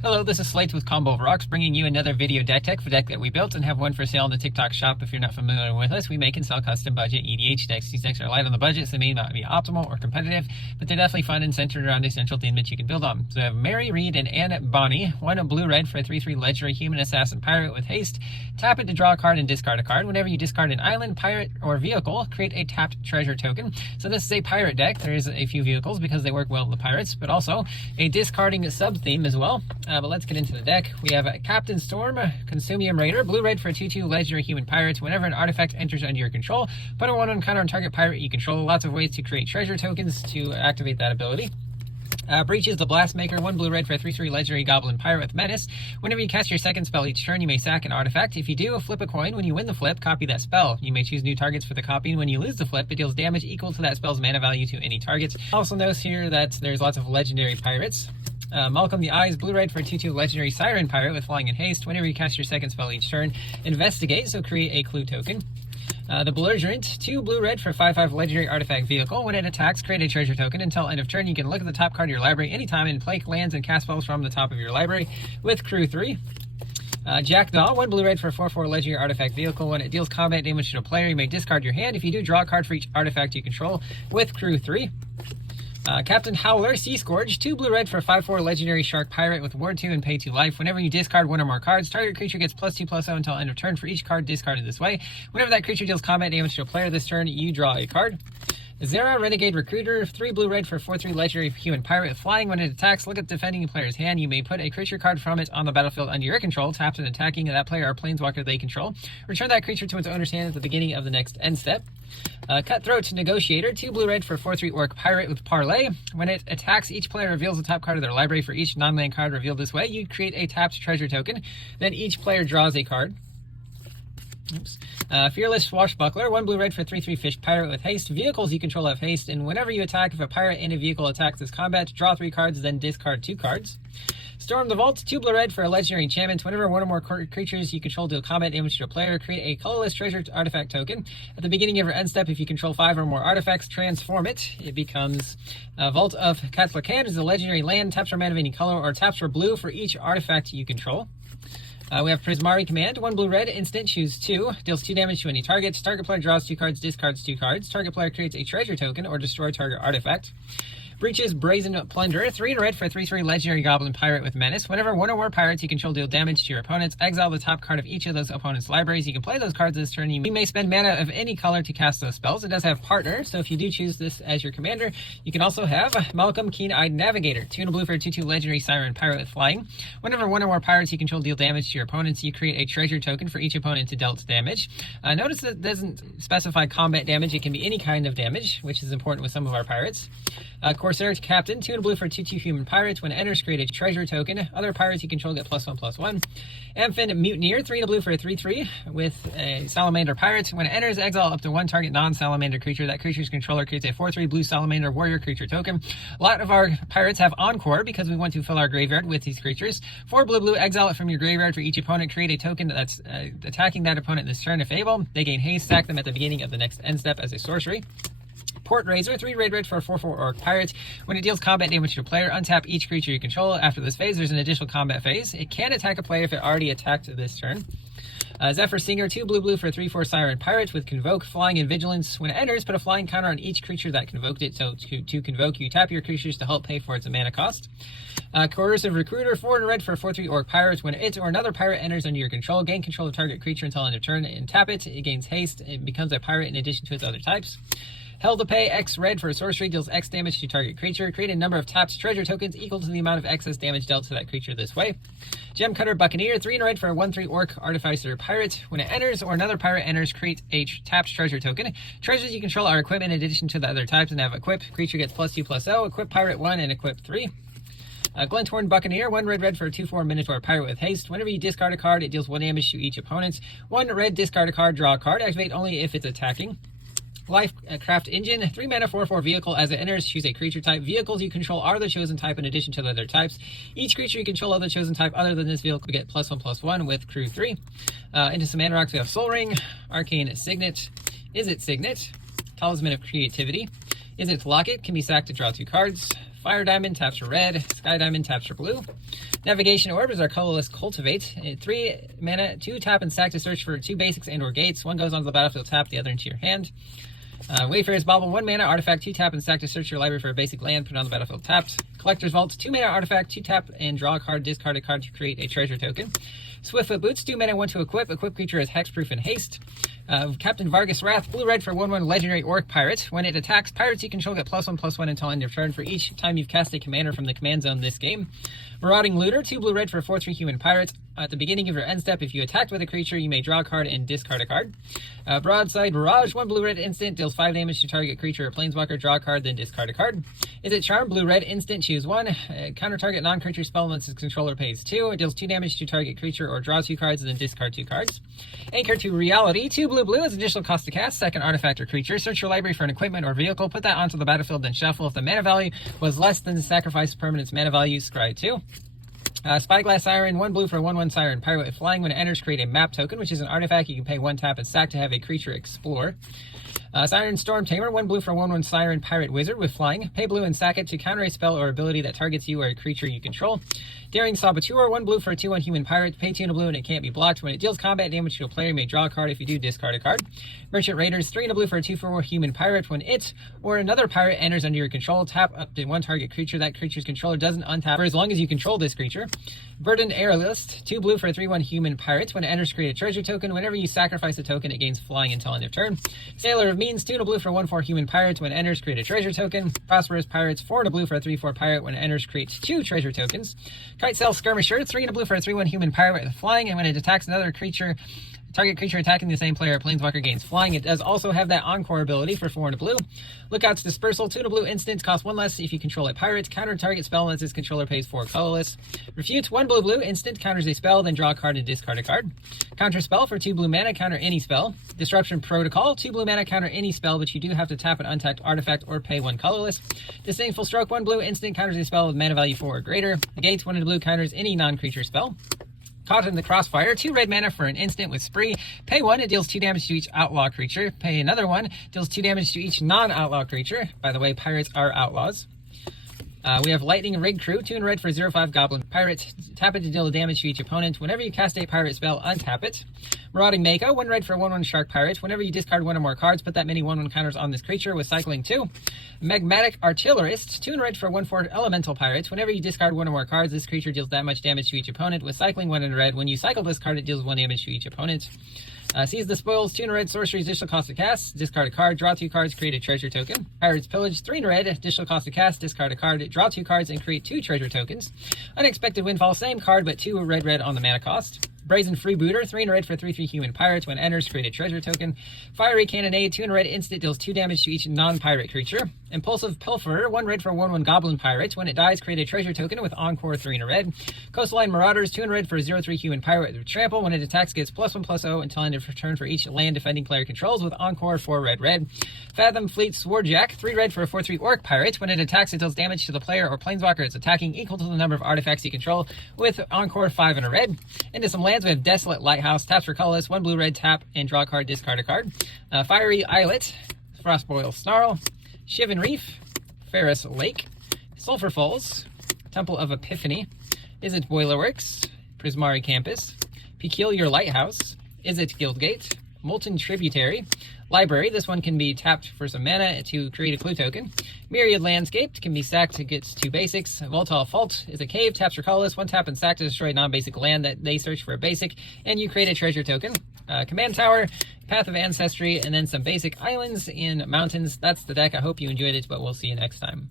Hello, this is Slate with Combo of Rocks, bringing you another video deck tech for a deck that we built and have one for sale on the TikTok shop. If you're not familiar with us, we make and sell custom budget EDH decks. These decks are light on the budget, so they may not be optimal or competitive, but they're definitely fun and centered around a central theme that you can build on. So we have Mary, Reed, and Anne Bonny, one blue-red for a 3/3 legendary human assassin pirate with haste. Tap it to draw a card and discard a card. Whenever you discard an island, pirate, or vehicle, create a tapped treasure token. So this is a pirate deck. There's a few vehicles because they work well with the pirates, but also a discarding sub-theme as well. But let's get into the deck. We have Captain Storm, Consumium Raider, blue-red for a 2/2 legendary human pirate. Whenever an artifact enters under your control, put a 1/1 counter on target pirate you control. Lots of ways to create treasure tokens to activate that ability. Breach is the Blast Maker, one blue-red for a 3/3 legendary goblin pirate with menace. Whenever you cast your second spell each turn, you may sack an artifact. If you do, flip a coin. When you win the flip, copy that spell. You may choose new targets for the copy. When you lose the flip, it deals damage equal to that spell's mana value to any targets. Also notice here that there's lots of legendary pirates. Malcolm the Eyes, blue-red for a 2/2 legendary siren pirate with flying and haste. Whenever you cast your second spell each turn, investigate, so create a clue token. The Belligerent, 2 blue-red for a 5/5 legendary artifact vehicle. When it attacks, create a treasure token. Until end of turn, you can look at the top card of your library anytime and play lands and cast spells from the top of your library with crew 3. Jackdaw, 1 blue-red for a 4/4 legendary artifact vehicle. When it deals combat damage to a player, you may discard your hand. If you do, draw a card for each artifact you control with crew 3. Captain Howler, Sea Scourge, 2 blue-red for a 5/4 legendary shark pirate with ward 2 and pay 2 life. Whenever you discard one or more cards, target creature gets +2/+0 until end of turn for each card discarded this way. Whenever that creature deals combat damage to a player this turn, you draw a card. Zera, Renegade Recruiter, 3 blue-red for a 4/3 legendary human pirate with flying. When it attacks, look at the defending player's hand. You may put a creature card from it on the battlefield under your control, tapped and attacking that player or planeswalker they control. Return that creature to its owner's hand at the beginning of the next end step. Cutthroat Negotiator, 2 blue-red for a 4/3 orc pirate with parlay. When it attacks, each player reveals the top card of their library. For each non-land card revealed this way, you create a tapped treasure token. Then each player draws a card. Fearless Swashbuckler, 1 blue-red for 3/3 fish pirate with haste. Vehicles you control have haste, and whenever you attack, if a pirate and a vehicle attacks this combat, draw 3 cards, then discard 2 cards. Storm the Vault, 2 blue-red for a legendary enchantment. Whenever one or more creatures you control deal combat damage to a player, create a colorless treasure artifact token. At the beginning of your end step, if you control 5 or more artifacts, transform it. It becomes Vault of Cathlacan, is a legendary land, taps for mana of any color, or taps for blue for each artifact you control. We have Prismari Command, 1 blue-red, instant, choose 2, deals 2 damage to any target. Target player draws 2 cards, discards 2 cards. Target player creates a treasure token or destroy target artifact. Breaches Brazen Plunderer, 3 red for a 3/3 legendary goblin pirate with menace. Whenever one or more pirates you control deal damage to your opponents, exile the top card of each of those opponents' libraries. You can play those cards this turn. You may spend mana of any color to cast those spells. It does have partner, so if you do choose this as your commander, you can also have Malcolm Keen-Eyed Navigator, 2 and a blue for a 2/2 legendary siren pirate with flying. Whenever one or more pirates you control deal damage to your opponents, you create a treasure token for each opponent to dealt damage. Notice that it doesn't specify combat damage. It can be any kind of damage, which is important with some of our pirates. Corsair Captain, 2 and a blue for a 2/2 human pirate. When it enters, create a treasure token. Other pirates you control get +1/+1. Amphin Mutineer, 3 and a blue for a 3/3 with a salamander pirate. When it enters, exile up to 1 target non-salamander creature. That creature's controller creates a 4/3 blue salamander warrior creature token. A lot of our pirates have Encore because we want to fill our graveyard with these creatures. 4 blue, exile it from your graveyard. For each opponent, create a token that's attacking that opponent this turn. If able, they gain haste, sack them at the beginning of the next end step as a sorcery. Port Razor, 3 red for a 4/4 orc pirate. When it deals combat damage to a player, untap each creature you control. After this phase, there's an additional combat phase. It can attack a player if it already attacked this turn. Zephyr Singer, 2 blue for a 3/4 siren pirate with convoke, flying, and vigilance. When it enters, put a flying counter on each creature that convoked it. So to convoke, you tap your creatures to help pay for its mana cost. Coercive Recruiter, 4 red for a 4/3 orc pirate. When it or another pirate enters under your control, gain control of target creature until end of turn and tap it. It gains haste. It becomes a pirate in addition to its other types. Hell to Pay, X red for a sorcery, deals X damage to target creature. Create a number of tapped treasure tokens equal to the amount of excess damage dealt to that creature this way. Gem Cutter Buccaneer, 3 and red for a 1/3 orc artificer pirate. When it enters or another pirate enters, create a tapped treasure token. Treasures you control are equipped in addition to the other types and have equip. Creature gets +2/+0, equip pirate 1 and equip 3. Glentorn Buccaneer, 1 red for a 2/4 Minotaur pirate with haste. Whenever you discard a card, it deals 1 damage to each opponent. 1 red, discard a card, draw a card. Activate only if it's attacking. Lifecraft Engine, 3 mana 4/4 vehicle. As it enters, choose a creature type. Vehicles you control are the chosen type in addition to the other types. Each creature you control of the chosen type other than this vehicle get +1/+1 with crew 3. Into some mana rocks, we have Soul Ring, Arcane Signet, Izzet Signet, Talisman of Creativity. Izzet's Locket can be sacked to draw 2 cards. Fire Diamond taps for red, Sky Diamond taps for blue. Navigation Orb is our colorless Cultivate. 3 mana, 2 tap and sack to search for 2 basics and or gates. One goes onto the battlefield tap, the other into your hand. Wayfarer's Bauble, 1 mana, artifact, 2 tap and sack to search your library for a basic land, put it on the battlefield tapped. Collector's Vault, 2 mana, artifact, 2 tap and draw a card, discard a card to create a treasure token. Swiftfoot Boots, 2 mana, 1 to equip. Equip creature as hexproof and haste. Captain Vargas Wrath, blue-red for 1/1 legendary orc pirate. When it attacks, pirates you control get +1/+1 until end of turn for each time you've cast a commander from the command zone this game. Marauding Looter, 2 blue-red for 4/3 human pirate. At the beginning of your end step, if you attacked with a creature, you may draw a card and discard a card. Broadside Barrage, 1 blue-red instant, deals 5 damage to target creature or planeswalker, draw a card, then discard a card. Izzet Charm, blue-red instant, choose 1. Counter target non-creature spell once its controller pays 2. It deals 2 damage to target creature or draw 2 cards, and then discard 2 cards. Anchor to Reality, 2 blue-blue is additional cost to cast, second artifact or creature. Search your library for an equipment or vehicle, put that onto the battlefield, then shuffle. If the mana value was less than the sacrifice permanent's mana value, scry 2. Spyglass Siren, 1 blue for 1/1 Siren Pirate with flying. When it enters, create a map token, which is an artifact. You can pay 1 tap and sack to have a creature explore. Siren Storm Tamer, 1 blue for 1/1 Siren Pirate Wizard with flying. Pay blue and sack it to counter a spell or ability that targets you or a creature you control. Daring Saboteur, 1 blue for a 2/1 human pirate. Pay 2 and a blue and it can't be blocked. When it deals combat damage to a player, you may draw a card. If you do, discard a card. Merchant Raiders, 3 and a blue for a 2/4 human pirate. When it or another pirate enters under your control, tap up to 1 target creature. That creature's controller doesn't untap for as long as you control this creature. Burdened Aerialist, 2 blue for a 3/1 human pirate. When it enters, create a treasure token. Whenever you sacrifice a token, it gains flying until end of turn. Sailor of Means, 2 and a blue for 1/4 human pirate. When it enters, create a treasure token. Prosperous Pirates, 4 and a blue for a 3/4 pirate. When it enters, create 2 treasure tokens. Kite Sail Skirmisher, 3 and a blue for a 3/1 human pirate with flying. And when it attacks another creature, target creature attacking the same player, planeswalker gains flying. It does also have that encore ability for 4 and a blue. Lookout's Dispersal, 2 and a blue instant, costs 1 less if you control a pirate. Counter target spell unless its controller pays 4 colorless. Refute, 1 blue instant, counters a spell, then draw a card and discard a card. Counter spell for 2 blue mana, counter any spell. Disruption Protocol, 2 blue mana, counter any spell, but you do have to tap an untapped artifact or pay 1 colorless. Disdainful Stroke, 1 blue instant, counters a spell with mana value 4 or greater. Negates, 1 and a blue, counters any non-creature spell. Caught in the Crossfire, 2 red mana for an instant with Spree. Pay 1, it deals 2 damage to each outlaw creature. Pay another 1, deals 2 damage to each non-outlaw creature. By the way, pirates are outlaws. We have Lightning Rig Crew, 2 and red for 0/5 Goblin Pirate. Tap it to deal damage to each opponent. Whenever you cast a pirate spell, untap it. Marauding Mako, 1 red for 1/1 Shark Pirate. Whenever you discard 1 or more cards, put that many 1/1 counters on this creature with cycling 2. Magmatic Artillerist, 2 and red for 1/4 Elemental Pirate. Whenever you discard 1 or more cards, this creature deals that much damage to each opponent with cycling 1 and red. When you cycle this card, it deals 1 damage to each opponent. Seize the Spoils, 2 and red, sorcery, additional cost to cast. Discard a card, draw 2 cards, create a treasure token. Pirate's Pillage, 3 and red, additional cost to cast. Discard a card, draw 2 cards, and create 2 treasure tokens. Unexpected Windfall, same card, but 2 red on the mana cost. Brazen Freebooter, 3 and red for 3/3 human pirate. When enters, create a treasure token. Fiery Cannonade, 2 and red instant, deals 2 damage to each non-pirate creature. Impulsive Pilferer, 1 red for 1/1 goblin pirate. When it dies, create a treasure token with encore 3 and a red. Coastline Marauders, 2 and red for 0/3 human pirate with trample. When it attacks, gets +1/+0 until end of turn for each land defending player controls with encore 4 red. Fathom Fleet Swordjack, 3 red for a 4/3 orc pirate. When it attacks, it deals damage to the player or planeswalker it's attacking equal to the number of artifacts you control with encore 5 and a red. Into some lands, we have Desolate Lighthouse, taps for colorless, 1 blue-red, tap and draw a card, discard a card. Fiery Islet, Frostboil Snarl, Shivan Reef, Ferris Lake, Sulphur Falls, Temple of Epiphany, Izzet Boilerworks, Prismari Campus, Peculiar Lighthouse, Izzet Guildgate, Molten Tributary, Library. This one can be tapped for some mana to create a clue token. Myriad Landscape can be sacked to get 2 basics. Voltal Fault is a cave, taps for colorless, 1 tap and sack to destroy non-basic land that they search for a basic, and you create a treasure token. Command Tower, Path of Ancestry, and then some basic islands in mountains. That's the deck. I hope you enjoyed it, but we'll see you next time.